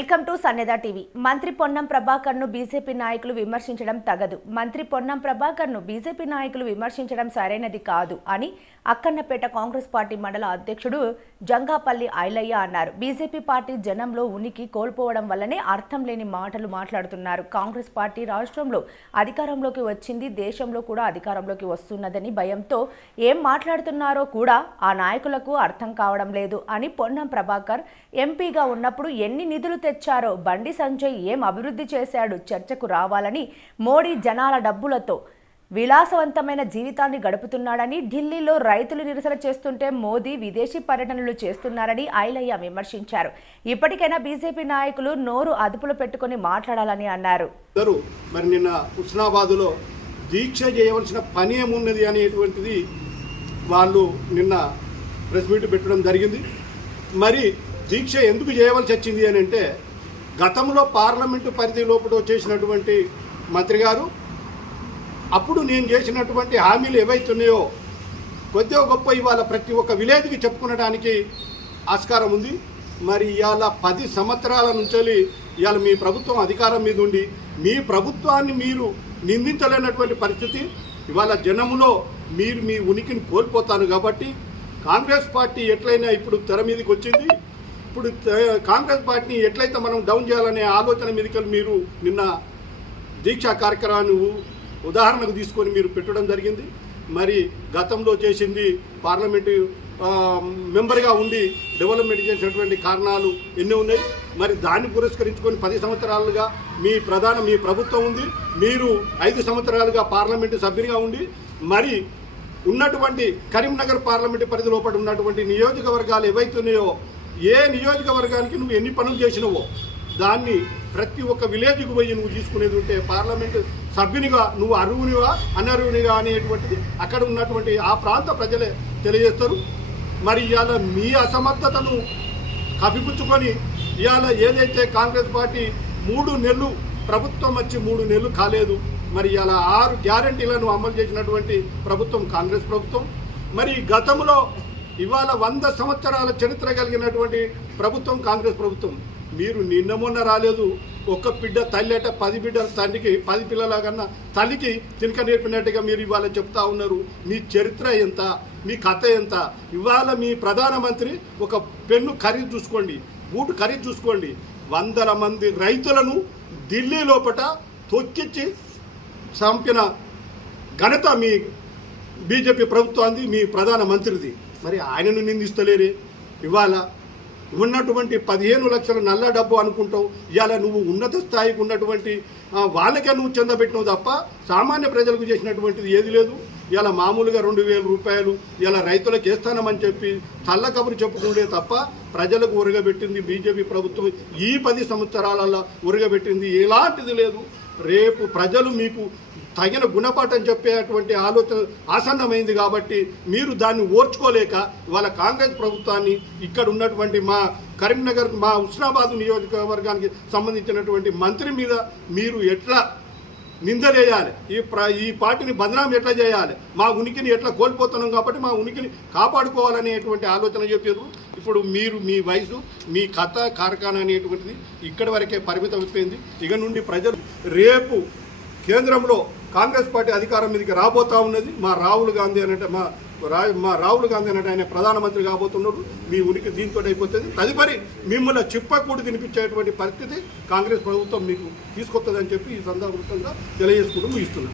Welcome to సన్నేదా TV. మంత్రి Ponnam ప్రభాకర్ను BJP నాయకులు విమర్శించడం తగదు. మంత్రి పొన్నం ప్రభాకర్ను బీజేపీ నాయకులు విమర్శించడం సరైనది కాదు అని అక్కన్నపేట కాంగ్రెస్ పార్టీ మండల అధ్యక్షుడు జంగాపల్లి ఐలయ్య అన్నారు. బీజేపీ పార్టీ జనంలో ఉనికి కోల్పోవడం వల్లనే అర్థం లేని మాటలు మాట్లాడుతున్నారు. కాంగ్రెస్ పార్టీ రాష్ట్రంలో అధికారంలోకి వచ్చింది దేశంలో కూడా అధికారంలోకి వస్తున్నదని భయంతో ఏం మాట్లాడుతున్నారో కూడా ఆ నాయకులకు అర్థం కావడం లేదు అని పొన్నం ప్రభాకర్ ఎంపీగా ఉన్నప్పుడు ఎన్ని నిధులు తెచ్చారో బండి సంజయ్ ఏం అభివృద్ధి చేశాడు చర్చకు రావాలని మోడీ జనాల డబ్బులతో విలాసవంతమైన జీవితాన్ని గడుపుతున్నాడని ఢిల్లీలో రైతులు నిరసన చేస్తుంటే మోదీ విదేశీ పర్యటనలు చేస్తున్నారని ఐలయ్య విమర్శించారు. ఇప్పటికైనా బీజేపీ నాయకులు నోరు అదుపులో పెట్టుకొని మాట్లాడాలని అన్నారు. మరి నిన్న హుస్నాబాద్లో దీక్ష చేయవలసిన పని ఏమున్నది అనేటువంటిది వాళ్ళు నిన్న ప్రెస్ మీట్ పెట్టడం జరిగింది. మరి దీక్ష ఎందుకు చేయవలసి వచ్చింది అని అంటే గతంలో పార్లమెంటు పరిధి లోపల వచ్చేసినటువంటి మంత్రి గారు అప్పుడు నేను చేసినటువంటి హామీలు ఏవైతున్నాయో కొద్దిగా గొప్ప ఇవాళ ప్రతి ఒక్క విలేజ్కి చెప్పుకునడానికి ఆస్కారం ఉంది. మరి ఇవాళ పది సంవత్సరాల నుంచి ఇవాళ మీ ప్రభుత్వం అధికారం మీద ఉండి మీ ప్రభుత్వాన్ని మీరు నిందించలేనటువంటి పరిస్థితి. ఇవాళ జనములో మీరు మీ ఉనికిని కోల్పోతారు కాబట్టి కాంగ్రెస్ పార్టీ ఎట్లయినా ఇప్పుడు తెర మీదకి వచ్చింది. ఇప్పుడు కాంగ్రెస్ పార్టీని ఎట్లయితే మనం డౌన్ చేయాలనే ఆలోచన మీదకి మీరు నిన్న దీక్షా కార్యక్రమాన్ని ఉదాహరణకు తీసుకొని మీరు పెట్టడం జరిగింది. మరి గతంలో చేసింది పార్లమెంటు మెంబర్గా ఉండి డెవలప్మెంట్ చేసినటువంటి కారణాలు ఎన్ని ఉన్నాయి? మరి దాన్ని పురస్కరించుకొని పది సంవత్సరాలుగా మీ ప్రధాన మీ ప్రభుత్వం ఉంది. మీరు ఐదు సంవత్సరాలుగా పార్లమెంటు సభ్యునిగా ఉండి మరి ఉన్నటువంటి కరీంనగర్ పార్లమెంటు పరిధి లోపల ఉన్నటువంటి నియోజకవర్గాలు ఏవైతున్నాయో ఏ నియోజకవర్గానికి నువ్వు ఎన్ని పనులు చేసినవో దాన్ని ప్రతి ఒక్క విలేజ్కి పోయి నువ్వు తీసుకునేది ఉంటే పార్లమెంటు సభ్యునిగా నువ్వు అరువునివా అనర్హునిగా అనేటువంటిది అక్కడ ఉన్నటువంటి ఆ ప్రాంత ప్రజలే తెలియజేస్తారు. మరి ఇవాళ మీ అసమర్థతను కప్పిపుచ్చుకొని ఇవాళ ఏదైతే కాంగ్రెస్ పార్టీ మూడు నెలలు ప్రభుత్వం వచ్చి మూడు నెలలు కాలేదు మరి ఇవాళ ఆరు గ్యారంటీలను అమలు చేసినటువంటి ప్రభుత్వం కాంగ్రెస్ ప్రభుత్వం. మరి గతంలో ఇవాళ వంద సంవత్సరాల చరిత్ర కలిగినటువంటి ప్రభుత్వం కాంగ్రెస్ ప్రభుత్వం. మీరు నిన్న మొన్న రాలేదు. ఒక్క బిడ్డ తల్లి పది బిడ్డల తండ్రికి పది పిల్లల కన్నా తల్లికి తినక నేర్పినట్టుగా మీరు ఇవాళ చెప్తా ఉన్నారు. మీ చరిత్ర ఎంత? మీ కథ ఎంత? ఇవాళ మీ ప్రధానమంత్రి ఒక పెన్ను ఖరీదు చూసుకోండి. బూటు ఖరీదు చూసుకోండి. వందల మంది రైతులను ఢిల్లీ లోపట తొక్కిచ్చి చంపిన ఘనత మీ బీజేపీ ప్రభుత్వానికి మీ ప్రధాన మంత్రిది మరి ఆయనను నిందిస్తలేరే? ఇవాళ ఉన్నటువంటి పదిహేను లక్షల నల్ల డబ్బు అనుకుంటావు. ఇవాళ నువ్వు ఉన్నత స్థాయికి ఉన్నటువంటి వాళ్ళకే నువ్వు చెందబెట్టినావు తప్ప సామాన్య ప్రజలకు చేసినటువంటిది ఏది లేదు. ఇలా మామూలుగా రెండు వేల రూపాయలు ఇలా రైతులకు వేస్తానమని చెప్పి చల్ల కబురు చెప్పుకుంటే తప్ప ప్రజలకు ఉరగబెట్టింది బీజేపీ ప్రభుత్వం. ఈ పది సంవత్సరాలలో ఉరగబెట్టింది ఎలాంటిది లేదు. రేపు ప్రజలు మీకు తగిన గుణపాఠం చెప్పేటువంటి ఆలోచన ఆసన్నమైంది కాబట్టి మీరు దాన్ని ఓర్చుకోలేక వాళ్ళ కాంగ్రెస్ ప్రభుత్వాన్ని ఇక్కడ ఉన్నటువంటి మా కరీంనగర్ మా హుస్నాబాద్ నియోజకవర్గానికి సంబంధించినటువంటి మంత్రి మీద మీరు ఎట్లా నిందలేయాలి ఈ ప్ర ఈ పార్టీని బదనాం ఎట్లా చేయాలి? మా ఉనికిని ఎట్లా కోల్పోతున్నాం కాబట్టి మా ఉనికిని కాపాడుకోవాలనేటువంటి ఆలోచన చెప్పారు ఇప్పుడు మీరు మీ వయసు మీ కథ కార్ఖానా అనేటువంటిది ఇక్కడి వరకే పరిమితం అయిపోయింది. ఇక నుండి ప్రజలు రేపు కేంద్రంలో కాంగ్రెస్ పార్టీ అధికారం మీదకి రాబోతా ఉన్నది. మా రాహుల్ గాంధీ అనంటే మా రా మా రాహుల్ గాంధీ అనంటే ఆయన ప్రధానమంత్రి కాబోతున్నాడు మీ ఉనికి దీంతో అయిపోతుంది. తదుపరి మిమ్మల్ని చిప్పకూడి తినిపించేటువంటి పరిస్థితి కాంగ్రెస్ ప్రభుత్వం మీకు తీసుకొస్తుందని చెప్పి ఈ సందర్భంగా తెలియజేసుకుంటూ ముగిస్తున్నాను.